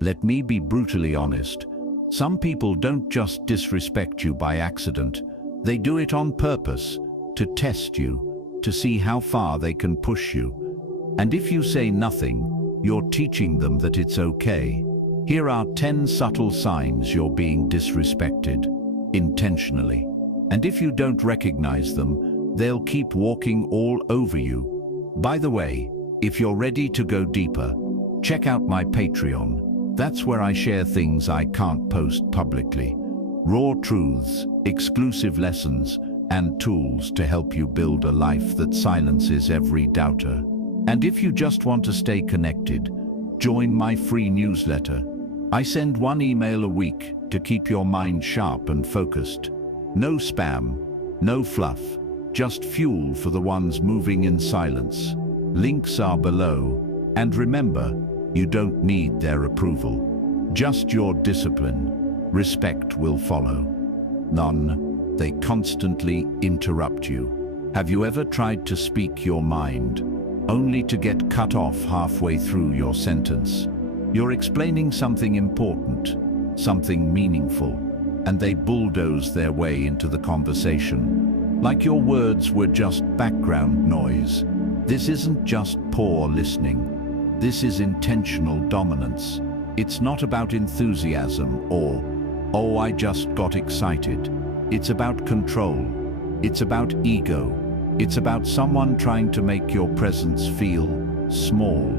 Let me be brutally honest. Some people don't just disrespect you by accident. They do it on purpose, to test you, to see how far they can push you. And if you say nothing, you're teaching them that it's okay. Here are 10 subtle signs you're being disrespected, intentionally. And if you don't recognize them, they'll keep walking all over you. By the way, if you're ready to go deeper, check out my Patreon. That's where I share things I can't post publicly. Raw truths, exclusive lessons, and tools to help you build a life that silences every doubter. And if you just want to stay connected, join my free newsletter. I send 1 email a week to keep your mind sharp and focused. No spam, no fluff, just fuel for the ones moving in silence. Links are below, and remember, you don't need their approval. Just your discipline. Respect will follow. None. They constantly interrupt you. Have you ever tried to speak your mind, only to get cut off halfway through your sentence? You're explaining something important, something meaningful, and they bulldoze their way into the conversation, like your words were just background noise. This isn't just poor listening. This is intentional dominance. It's not about enthusiasm or, oh, I just got excited. It's about control. It's about ego. It's about someone trying to make your presence feel small.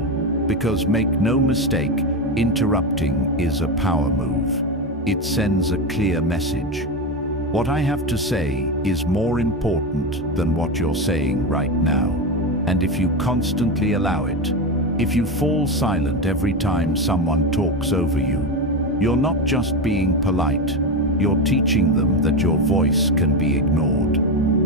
Because make no mistake, interrupting is a power move. It sends a clear message. What I have to say is more important than what you're saying right now. And if you constantly allow it, if you fall silent every time someone talks over you, you're not just being polite, you're teaching them that your voice can be ignored.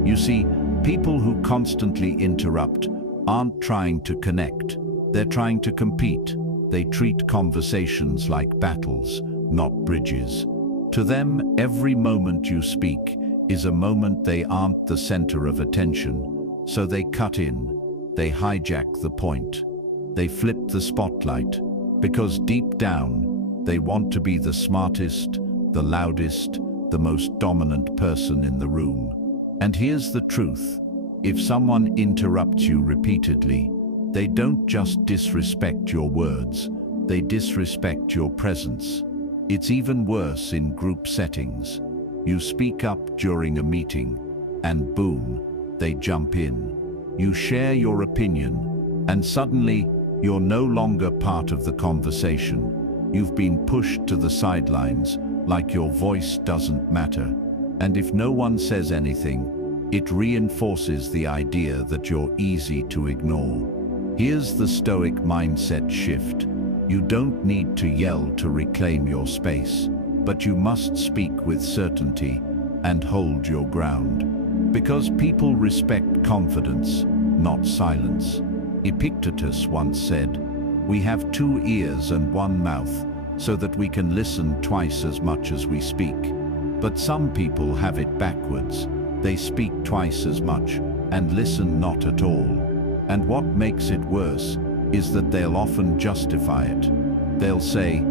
You see, people who constantly interrupt aren't trying to connect, they're trying to compete. They treat conversations like battles, not bridges. To them, every moment you speak is a moment they aren't the center of attention, so they cut in, they hijack the point. They flip the spotlight, because deep down, they want to be the smartest, the loudest, the most dominant person in the room. And here's the truth. If someone interrupts you repeatedly, they don't just disrespect your words, they disrespect your presence. It's even worse in group settings. You speak up during a meeting, and boom, they jump in. You share your opinion, and suddenly, you're no longer part of the conversation. You've been pushed to the sidelines, like your voice doesn't matter. And if no one says anything, it reinforces the idea that you're easy to ignore. Here's the Stoic mindset shift. You don't need to yell to reclaim your space, but you must speak with certainty and hold your ground. Because people respect confidence, not silence. Epictetus once said, "We have 2 ears and 1 mouth, so that we can listen twice as much as we speak." But some people have it backwards. They speak twice as much and listen not at all. And what makes it worse is that they'll often justify it. They'll say,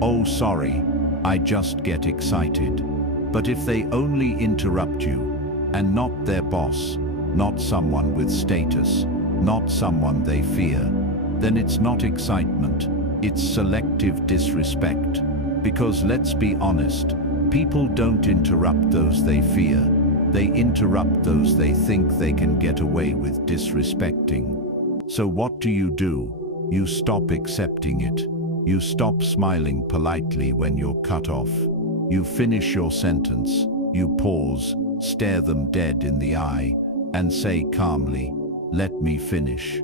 "Oh, sorry, I just get excited." But if they only interrupt you, and not their boss, not someone with status, not someone they fear, then it's not excitement, it's selective disrespect. Because let's be honest, people don't interrupt those they fear, they interrupt those they think they can get away with disrespecting. So what do? You stop accepting it. You stop smiling politely when you're cut off. You finish your sentence, you pause, stare them dead in the eye, and say calmly, "Let me finish."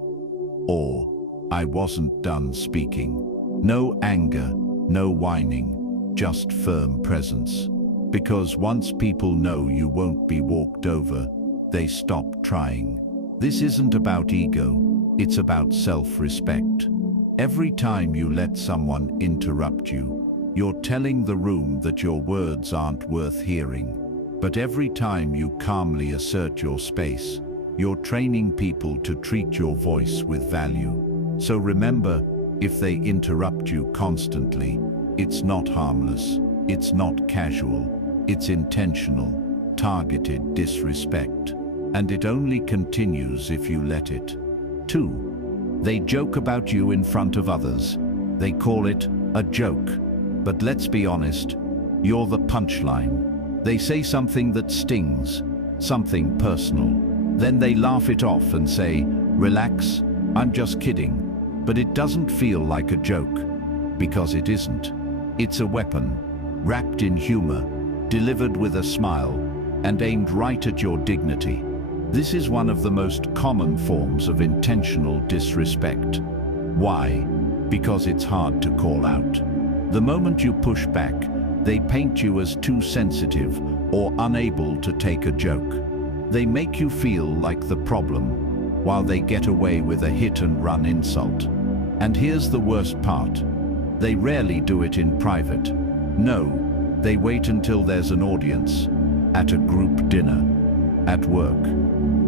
Or, "I wasn't done speaking." No anger, no whining, just firm presence. Because once people know you won't be walked over, they stop trying. This isn't about ego, it's about self-respect. Every time you let someone interrupt you, you're telling the room that your words aren't worth hearing. But every time you calmly assert your space, you're training people to treat your voice with value. So remember, If they interrupt you constantly, it's not harmless, it's not casual, it's intentional, targeted disrespect. And it only continues if you let it. 2. They joke about you in front of others. They call it a joke. But let's be honest, you're the punchline. They say something that stings, something personal. Then they laugh it off and say, "Relax, I'm just kidding." But it doesn't feel like a joke, because it isn't. It's a weapon, wrapped in humor, delivered with a smile, and aimed right at your dignity. This is one of the most common forms of intentional disrespect. Why? Because it's hard to call out. The moment you push back, they paint you as too sensitive or unable to take a joke. They make you feel like the problem, while they get away with a hit-and-run insult. And here's the worst part. They rarely do it in private. No, they wait until there's an audience, at a group dinner, at work,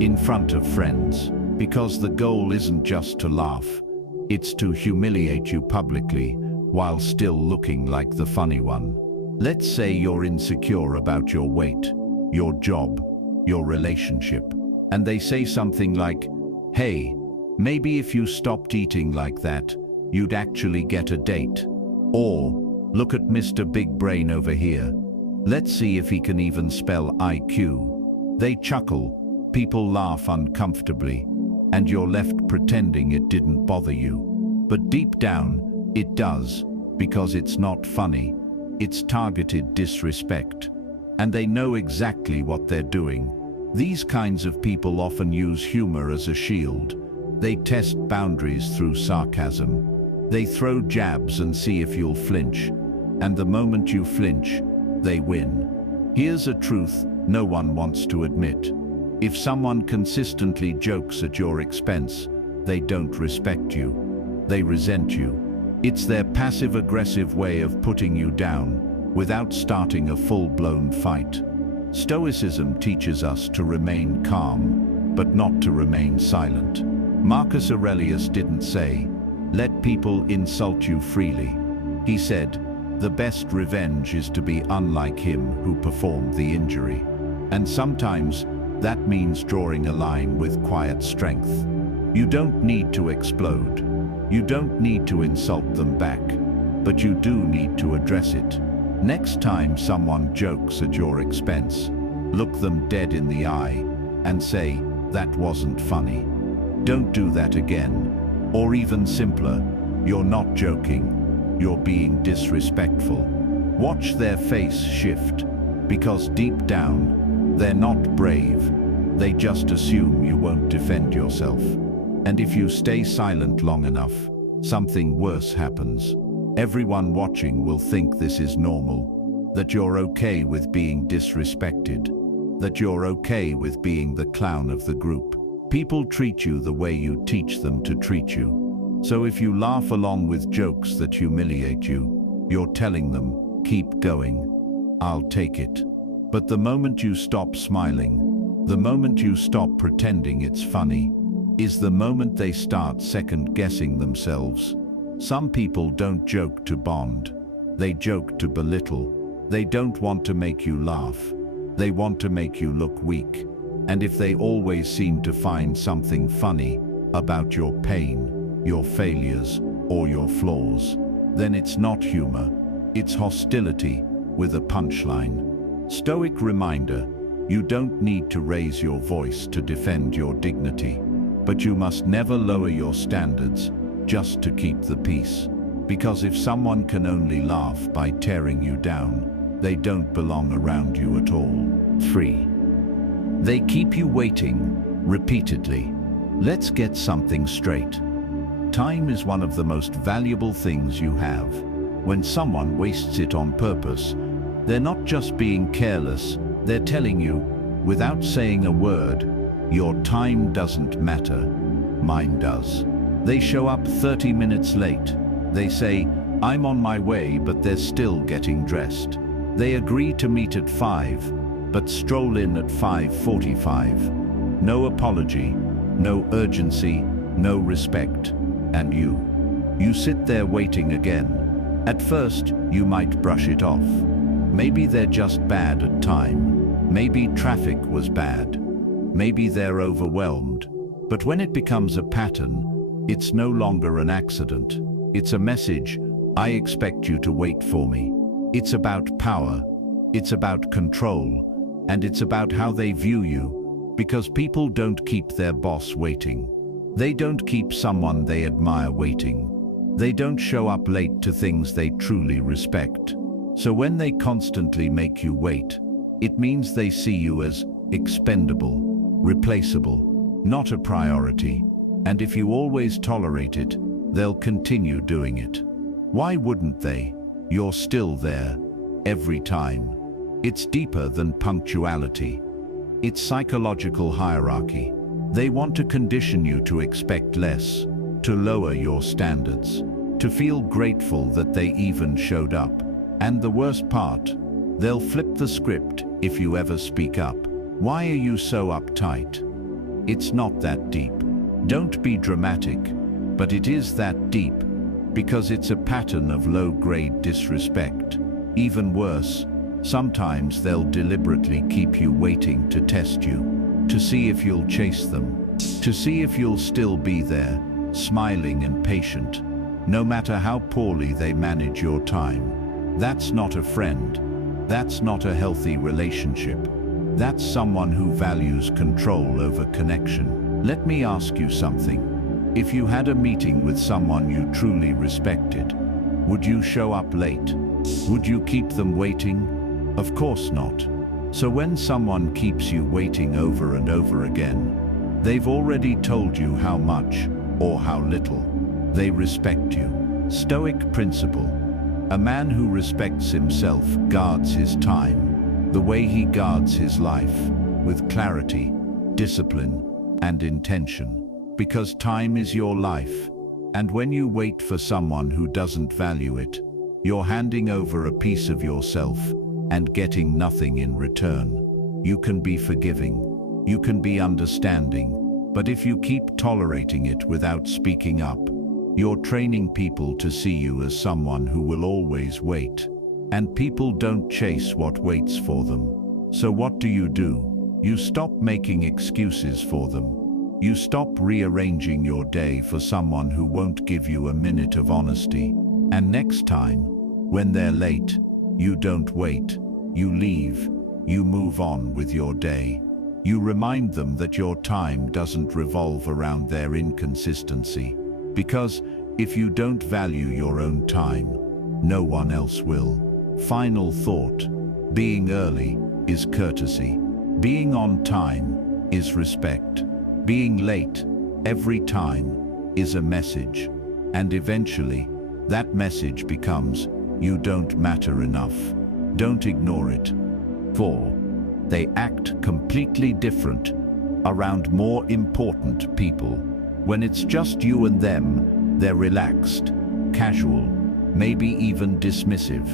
in front of friends, because the goal isn't just to laugh, it's to humiliate you publicly while still looking like the funny one. Let's say you're insecure about your weight, your job, your relationship, and they say something like, "Hey, maybe if you stopped eating like that, you'd actually get a date." Or, "Look at Mr. Big Brain over here. Let's see if he can even spell IQ." They chuckle, people laugh uncomfortably, and you're left pretending it didn't bother you. But deep down, it does, because it's not funny. It's targeted disrespect. And they know exactly what they're doing. These kinds of people often use humor as a shield. They test boundaries through sarcasm. They throw jabs and see if you'll flinch. And the moment you flinch, they win. Here's a truth no one wants to admit. If someone consistently jokes at your expense, they don't respect you. They resent you. It's their passive-aggressive way of putting you down without starting a full-blown fight. Stoicism teaches us to remain calm, but not to remain silent. Marcus Aurelius didn't say, "Let people insult you freely." He said, "The best revenge is to be unlike him who performed the injury." And sometimes that means drawing a line with quiet strength. You don't need to explode. You don't need to insult them back, but you do need to address it. Next time someone jokes at your expense, look them dead in the eye and say, "That wasn't funny." Don't do that again. Or even simpler, you're not joking, you're being disrespectful. Watch their face shift, because deep down, they're not brave. They just assume you won't defend yourself. And if you stay silent long enough, something worse happens. Everyone watching will think this is normal, that you're okay with being disrespected, that you're okay with being the clown of the group. People treat you the way you teach them to treat you. So if you laugh along with jokes that humiliate you, you're telling them, "Keep going, I'll take it." But the moment you stop smiling, the moment you stop pretending it's funny, is the moment they start second-guessing themselves. Some people don't joke to bond. They joke to belittle. They don't want to make you laugh. They want to make you look weak. And if they always seem to find something funny about your pain, your failures, or your flaws, then it's not humor. It's hostility with a punchline. Stoic reminder, you don't need to raise your voice to defend your dignity. But you must never lower your standards just to keep the peace. Because if someone can only laugh by tearing you down, they don't belong around you at all. 3. They keep you waiting repeatedly. Let's get something straight. Time is one of the most valuable things you have. When someone wastes it on purpose, they're not just being careless, they're telling you, without saying a word, your time doesn't matter, mine does. They show up 30 minutes late. They say, "I'm on my way," but they're still getting dressed. They agree to meet at 5, but stroll in at 5:45. No apology, no urgency, no respect. And You sit there waiting again. At first, you might brush it off. Maybe they're just bad at time. Maybe traffic was bad. Maybe they're overwhelmed. But when it becomes a pattern, it's no longer an accident. It's a message: I expect you to wait for me. It's about power. It's about control. And it's about how they view you. Because people don't keep their boss waiting. They don't keep someone they admire waiting. They don't show up late to things they truly respect. So when they constantly make you wait, it means they see you as expendable, replaceable, not a priority. And if you always tolerate it, they'll continue doing it. Why wouldn't they? You're still there, every time. It's deeper than punctuality. It's psychological hierarchy. They want to condition you to expect less, to lower your standards, to feel grateful that they even showed up. And the worst part, they'll flip the script if you ever speak up. Why are you so uptight? It's not that deep. Don't be dramatic, but it is that deep, because it's a pattern of low-grade disrespect. Even worse, sometimes they'll deliberately keep you waiting to test you, to see if you'll chase them, to see if you'll still be there, smiling and patient, no matter how poorly they manage your time. That's not a friend. That's not a healthy relationship. That's someone who values control over connection. Let me ask you something. If you had a meeting with someone you truly respected, would you show up late? Would you keep them waiting? Of course not. So when someone keeps you waiting over and over again, they've already told you how much, or how little, they respect you. Stoic principle. A man who respects himself guards his time, the way he guards his life, with clarity, discipline, and intention. Because time is your life, and when you wait for someone who doesn't value it, you're handing over a piece of yourself and getting nothing in return. You can be forgiving, you can be understanding, but if you keep tolerating it without speaking up, you're training people to see you as someone who will always wait. And people don't chase what waits for them. So what do? You stop making excuses for them. You stop rearranging your day for someone who won't give you a minute of honesty. And next time, when they're late, you don't wait. You leave. You move on with your day. You remind them that your time doesn't revolve around their inconsistency. Because if you don't value your own time, no one else will. Final thought. Being early is courtesy. Being on time is respect. Being late every time is a message. And eventually, that message becomes, you don't matter enough. Don't ignore it. 4. They act completely different around more important people. When it's just you and them, they're relaxed, casual, maybe even dismissive.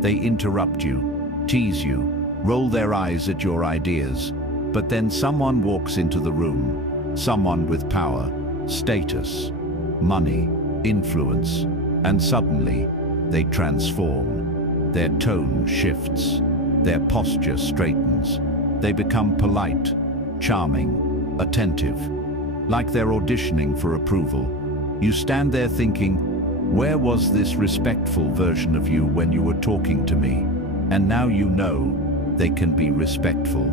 They interrupt you, tease you, roll their eyes at your ideas. But then someone walks into the room, someone with power, status, money, influence, and suddenly they transform. Their tone shifts, their posture straightens. They become polite, charming, attentive, like they're auditioning for approval. You stand there thinking, where was this respectful version of you when you were talking to me? And now you know they can be respectful.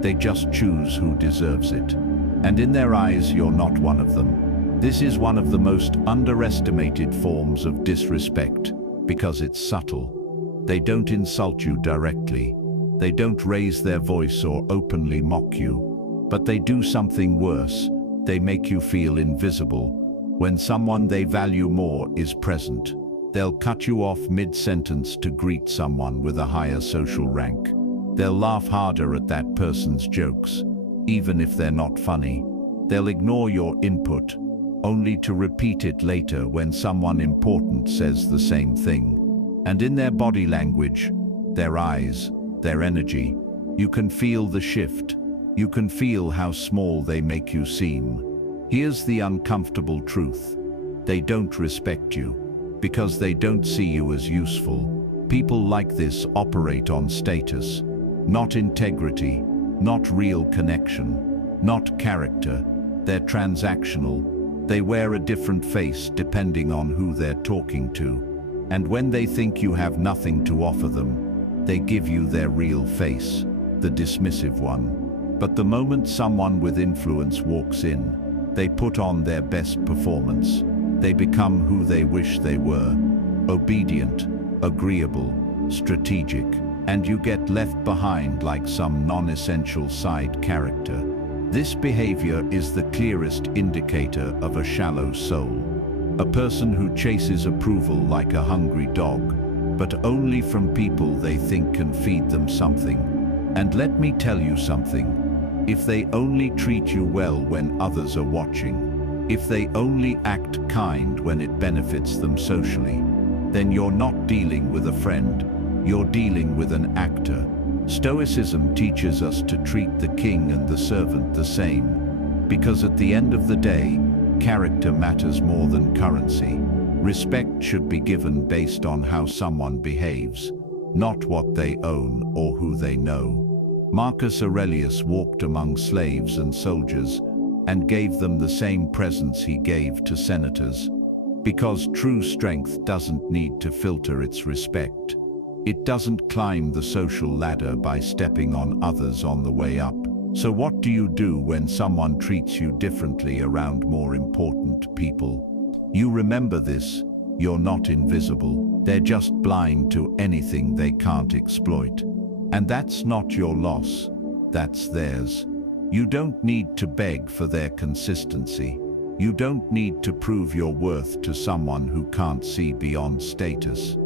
They just choose who deserves it. And in their eyes, you're not one of them. This is one of the most underestimated forms of disrespect because it's subtle. They don't insult you directly. They don't raise their voice or openly mock you. But they do something worse. They make you feel invisible. When someone they value more is present, they'll cut you off mid-sentence to greet someone with a higher social rank. They'll laugh harder at that person's jokes, even if they're not funny. They'll ignore your input, only to repeat it later when someone important says the same thing. And in their body language, their eyes, their energy, you can feel the shift. You can feel how small they make you seem. Here's the uncomfortable truth. They don't respect you because they don't see you as useful. People like this operate on status, not integrity, not real connection, not character. They're transactional. They wear a different face depending on who they're talking to. And when they think you have nothing to offer them, they give you their real face, the dismissive one. But the moment someone with influence walks in, they put on their best performance. They become who they wish they were: obedient, agreeable, strategic, and you get left behind like some non-essential side character. This behavior is the clearest indicator of a shallow soul. A person who chases approval like a hungry dog, but only from people they think can feed them something. And let me tell you something. If they only treat you well when others are watching, if they only act kind when it benefits them socially, then you're not dealing with a friend, you're dealing with an actor. Stoicism teaches us to treat the king and the servant the same, because at the end of the day, character matters more than currency. Respect should be given based on how someone behaves, not what they own or who they know. Marcus Aurelius walked among slaves and soldiers and gave them the same presents he gave to senators, because true strength doesn't need to filter its respect. It doesn't climb the social ladder by stepping on others on the way up. So what do you do when someone treats you differently around more important people? You remember this: you're not invisible. They're just blind to anything they can't exploit. And that's not your loss, that's theirs. You don't need to beg for their consistency. You don't need to prove your worth to someone who can't see beyond status.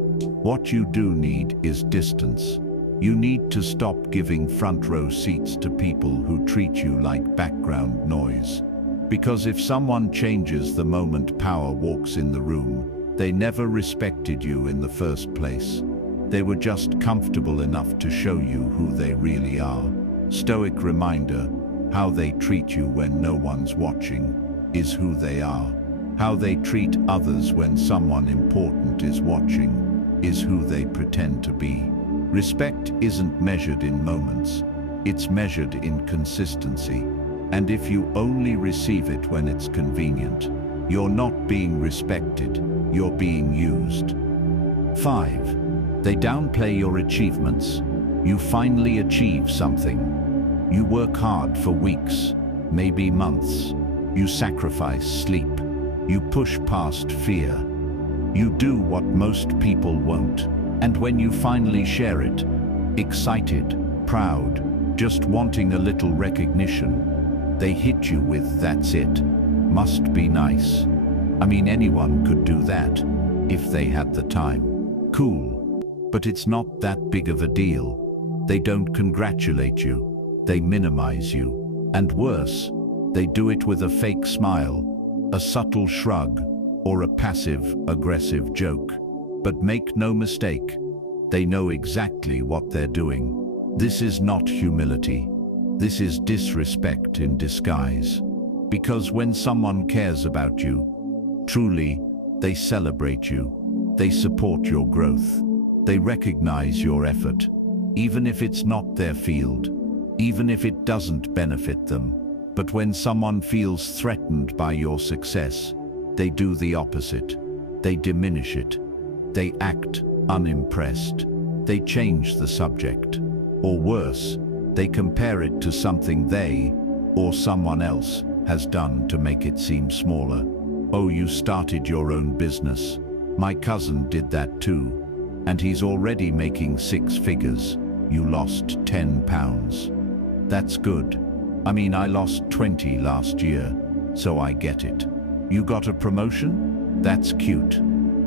What you do need is distance. You need to stop giving front row seats to people who treat you like background noise. Because if someone changes the moment power walks in the room, they never respected you in the first place. They were just comfortable enough to show you who they really are. Stoic reminder: how they treat you when no one's watching is who they are. How they treat others when someone important is watching is who they pretend to be. Respect isn't measured in moments, it's measured in consistency. And if you only receive it when it's convenient, you're not being respected, you're being used. 5. They downplay your achievements. You finally achieve something. You work hard for weeks, maybe months. You sacrifice sleep. You push past fear. You do what most people won't. And when you finally share it, excited, proud, just wanting a little recognition, they hit you with "that's it. Must be nice." I mean, anyone could do that if they had the time. Cool. But it's not that big of a deal. They don't congratulate you, they minimize you. And worse, they do it with a fake smile, a subtle shrug, or a passive-aggressive joke. But make no mistake, they know exactly what they're doing. This is not humility. This is disrespect in disguise. Because when someone cares about you, truly, they celebrate you. They support your growth. They recognize your effort, even if it's not their field, even if it doesn't benefit them. But when someone feels threatened by your success, they do the opposite. They diminish it. They act unimpressed. They change the subject. Or worse, they compare it to something they or someone else has done to make it seem smaller. "Oh, you started your own business. My cousin did that too. And he's already making 6 figures. You lost 10 pounds. That's good. I mean, I lost 20 last year, so I get it. You got a promotion? That's cute.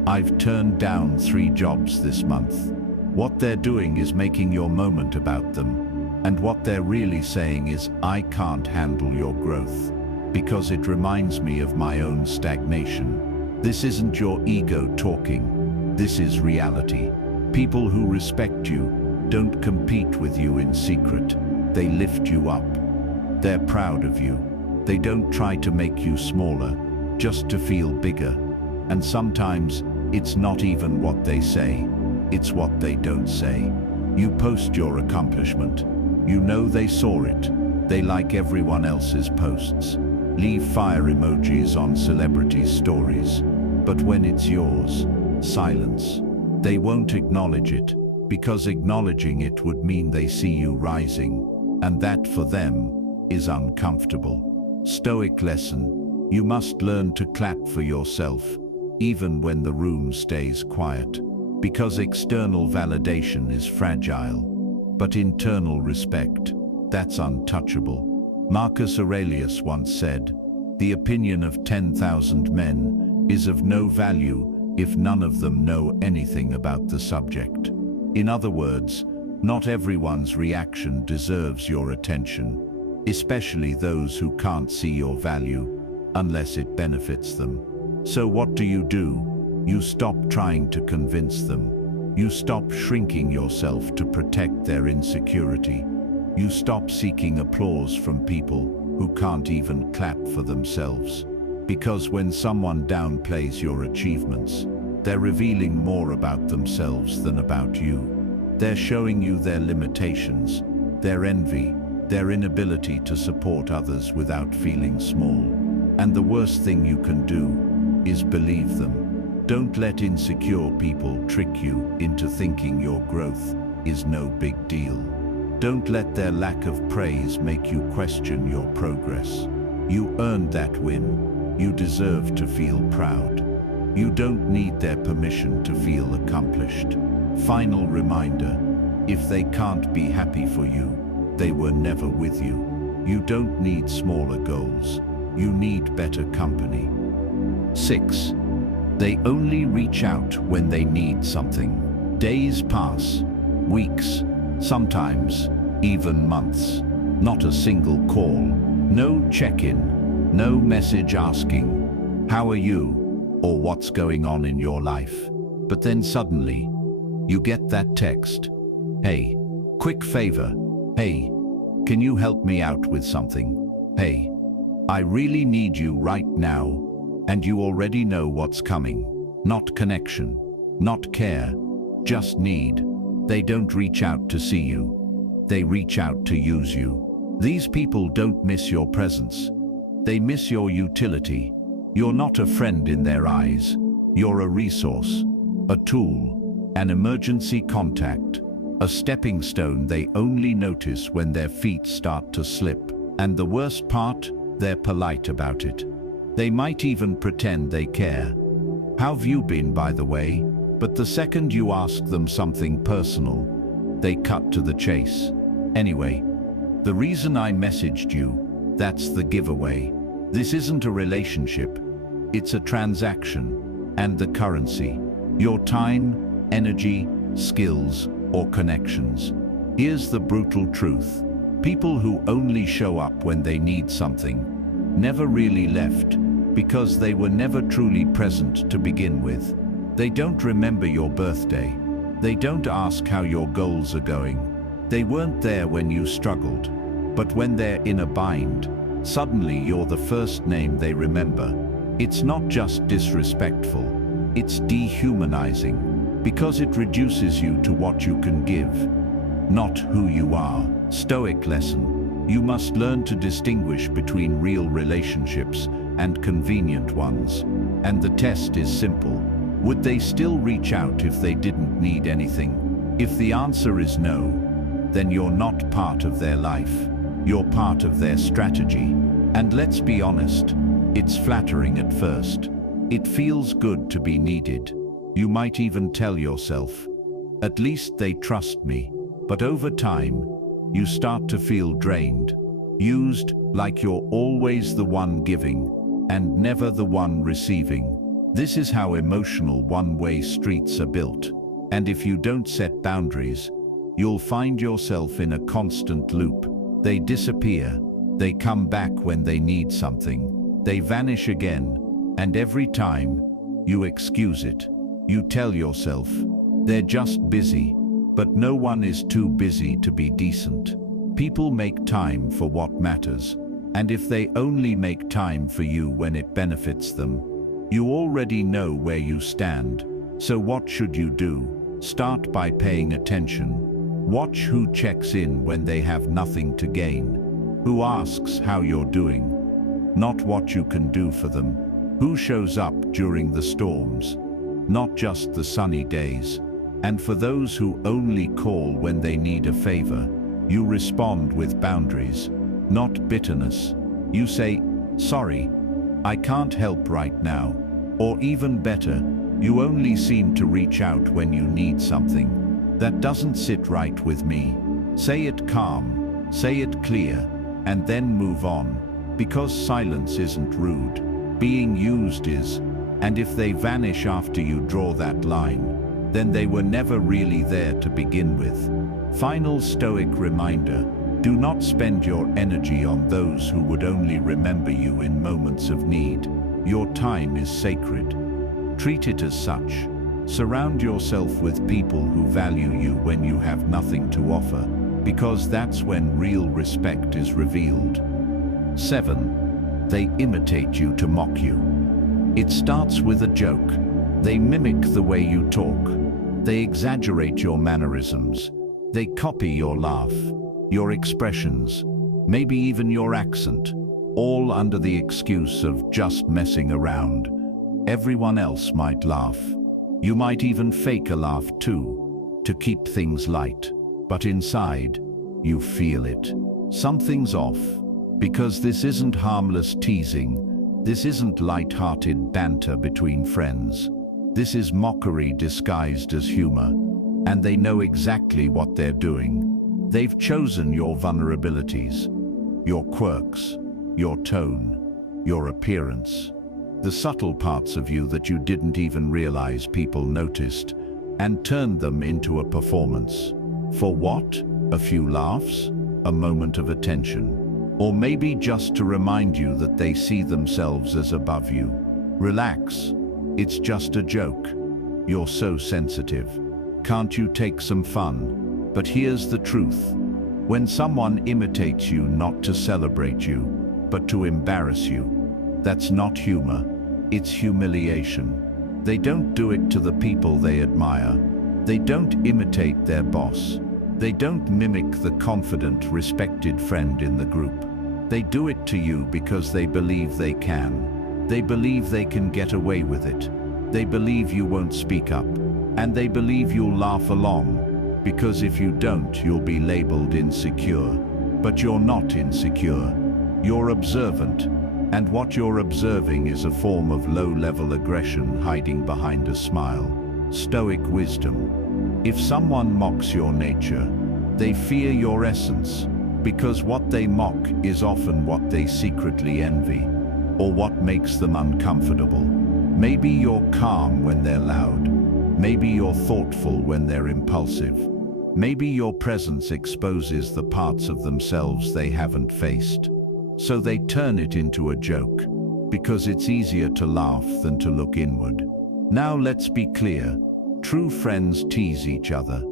I've turned down 3 jobs this month." What they're doing is making your moment about them. And what they're really saying is, "I can't handle your growth, because it reminds me of my own stagnation." This isn't your ego talking. This is reality. People who respect you don't compete with you in secret. They lift you up. They're proud of you. They don't try to make you smaller, just to feel bigger. And sometimes it's not even what they say, it's what they don't say. You post your accomplishment. You know they saw it. They like everyone else's posts. Leave fire emojis on celebrities' stories. But when it's yours, silence. They won't acknowledge it, because acknowledging it would mean they see you rising, and that for them is uncomfortable. Stoic lesson: you must learn to clap for yourself, even when the room stays quiet, because external validation is fragile, but internal respect, that's untouchable. Marcus Aurelius once said, "The opinion of 10,000 men is of no value if none of them know anything about the subject." In other words, not everyone's reaction deserves your attention, especially those who can't see your value unless it benefits them. So what do? You stop trying to convince them. You stop shrinking yourself to protect their insecurity. You stop seeking applause from people who can't even clap for themselves. Because when someone downplays your achievements, they're revealing more about themselves than about you. They're showing you their limitations, their envy, their inability to support others without feeling small. And the worst thing you can do is believe them. Don't let insecure people trick you into thinking your growth is no big deal. Don't let their lack of praise make you question your progress. You earned that win. You deserve to feel proud. You don't need their permission to feel accomplished. Final reminder: if they can't be happy for you, they were never with you. You don't need smaller goals. You need better company. 6. They only reach out when they need something. Days pass, weeks, sometimes even months. Not a single call, no check-in, no message asking, "How are you?" or "What's going on in your life?" But then suddenly, you get that text. "Hey, quick favor. Hey, can you help me out with something? Hey, I really need you right now." And you already know what's coming. Not connection, not care, just need. They don't reach out to see you. They reach out to use you. These people don't miss your presence. They miss your utility. You're not a friend in their eyes. You're a resource, a tool, an emergency contact, a stepping stone they only notice when their feet start to slip. And the worst part, they're polite about it. They might even pretend they care. "How've you been, by the way?" But the second you ask them something personal, they cut to the chase. "Anyway, the reason I messaged you, that's the giveaway. This isn't a relationship, it's a transaction. And the currency, your time, energy, skills, or connections. Here's the brutal truth. People who only show up when they need something never really left, because they were never truly present to begin with. They don't remember your birthday. They don't ask how your goals are going. They weren't there when you struggled. But when they're in a bind, suddenly you're the first name they remember. It's not just disrespectful, it's dehumanizing, because it reduces you to what you can give, not who you are. Stoic lesson: you must learn to distinguish between real relationships and convenient ones. And the test is simple. Would they still reach out if they didn't need anything? If the answer is no, then you're not part of their life. You're part of their strategy. And let's be honest, it's flattering at first. It feels good to be needed. You might even tell yourself, "At least they trust me." But over time, you start to feel drained, used, like you're always the one giving and never the one receiving. This is how emotional one-way streets are built. And if you don't set boundaries, you'll find yourself in a constant loop. They disappear, they come back when they need something, they vanish again, and every time, you excuse it. You tell yourself, "They're just busy." But no one is too busy to be decent. People make time for what matters, and if they only make time for you when it benefits them, You already know where you stand. So what should you do? Start by paying attention. Watch who checks in when they have nothing to gain. Who asks how you're doing, not what you can do for them. Who shows up during the storms, not just the sunny days. And for those who only call when they need a favor, you respond with boundaries, not bitterness. You say, "Sorry, I can't help right now." Or even better, "You only seem to reach out when you need something. That doesn't sit right with me." Say it calm, say it clear, and then move on. Because silence isn't rude. Being used is. And if they vanish after you draw that line, then they were never really there to begin with. Final Stoic reminder: do not spend your energy on those who would only remember you in moments of need. Your time is sacred. Treat it as such. Surround yourself with people who value you when you have nothing to offer, because that's when real respect is revealed. 7. They imitate you to mock you. It starts with a joke. They mimic the way you talk. They exaggerate your mannerisms. They copy your laugh, your expressions, maybe even your accent, all under the excuse of just messing around. Everyone else might laugh. You might even fake a laugh too, to keep things light. But inside, you feel it. Something's off, because this isn't harmless teasing. This isn't light-hearted banter between friends. This is mockery disguised as humor, and they know exactly what they're doing. They've chosen your vulnerabilities, your quirks, your tone, your appearance, the subtle parts of you that you didn't even realize people noticed, and turned them into a performance. For what? A few laughs? A moment of attention? Or maybe just to remind you that they see themselves as above you. Relax. It's just a joke. You're so sensitive. Can't you take some fun? But here's the truth. When someone imitates you not to celebrate you, but to embarrass you, that's not humor. It's humiliation. They don't do it to the people they admire. They don't imitate their boss. They don't mimic the confident, respected friend in the group. They do it to you because they believe they can. They believe they can get away with it. They believe you won't speak up. And they believe you'll laugh along, because if you don't, you'll be labeled insecure. But you're not insecure. You're observant. And what you're observing is a form of low-level aggression hiding behind a smile. Stoic wisdom. If someone mocks your nature, they fear your essence, because what they mock is often what they secretly envy, or what makes them uncomfortable. Maybe you're calm when they're loud. Maybe you're thoughtful when they're impulsive. Maybe your presence exposes the parts of themselves they haven't faced. So they turn it into a joke, because it's easier to laugh than to look inward. Now let's be clear. True friends tease each other.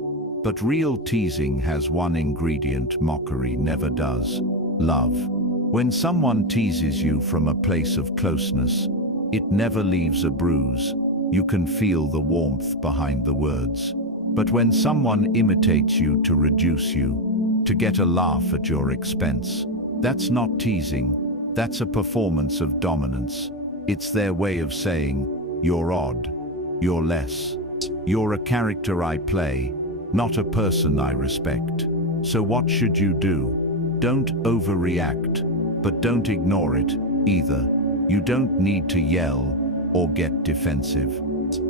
But real teasing has one ingredient mockery never does: love. When someone teases you from a place of closeness, it never leaves a bruise. You can feel the warmth behind the words. But when someone imitates you to reduce you, to get a laugh at your expense, that's not teasing. That's a performance of dominance. It's their way of saying, "You're odd. You're less. You're a character I play, not a person I respect." So what should you do? Don't overreact, but don't ignore it either. You don't need to yell or get defensive,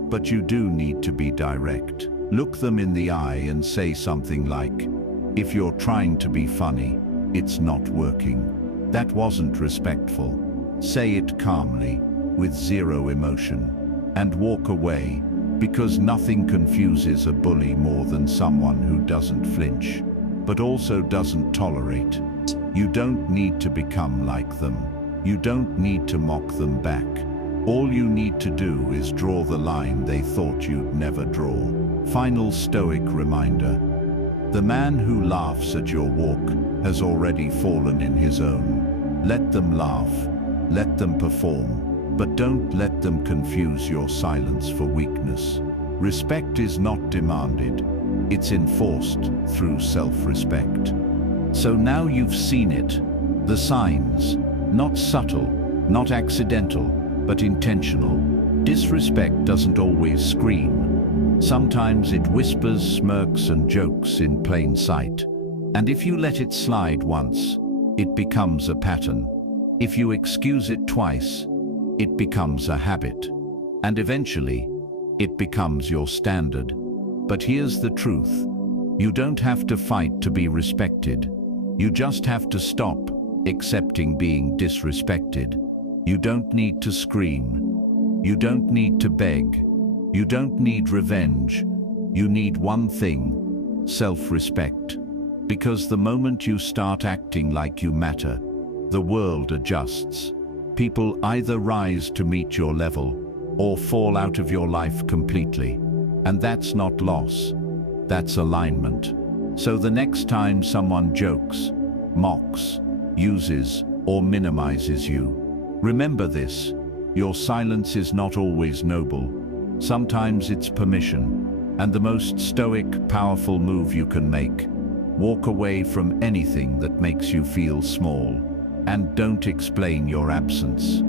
but you do need to be direct. Look them in the eye and say something like, "If you're trying to be funny, it's not working. That wasn't respectful." Say it calmly, with zero emotion, and walk away, because nothing confuses a bully more than someone who doesn't flinch, but also doesn't tolerate. You don't need to become like them. You don't need to mock them back. All you need to do is draw the line they thought you'd never draw. Final Stoic reminder. The man who laughs at your walk has already fallen in his own. Let them laugh. Let them perform. But don't let them confuse your silence for weakness. Respect is not demanded, it's enforced through self-respect. So now you've seen it, the signs, not subtle, not accidental, but intentional. Disrespect doesn't always scream. Sometimes it whispers, smirks, and jokes in plain sight. And if you let it slide once, it becomes a pattern. If you excuse it twice, it becomes a habit. And eventually, it becomes your standard. But here's the truth. You don't have to fight to be respected. You just have to stop accepting being disrespected. You don't need to scream. You don't need to beg. You don't need revenge. You need one thing: self-respect. Because the moment you start acting like you matter, the world adjusts. People either rise to meet your level or fall out of your life completely. And that's not loss, that's alignment. So the next time someone jokes, mocks, uses, or minimizes you, remember this: your silence is not always noble. Sometimes it's permission. And the most stoic, powerful move you can make: walk away from anything that makes you feel small. And don't explain your absence.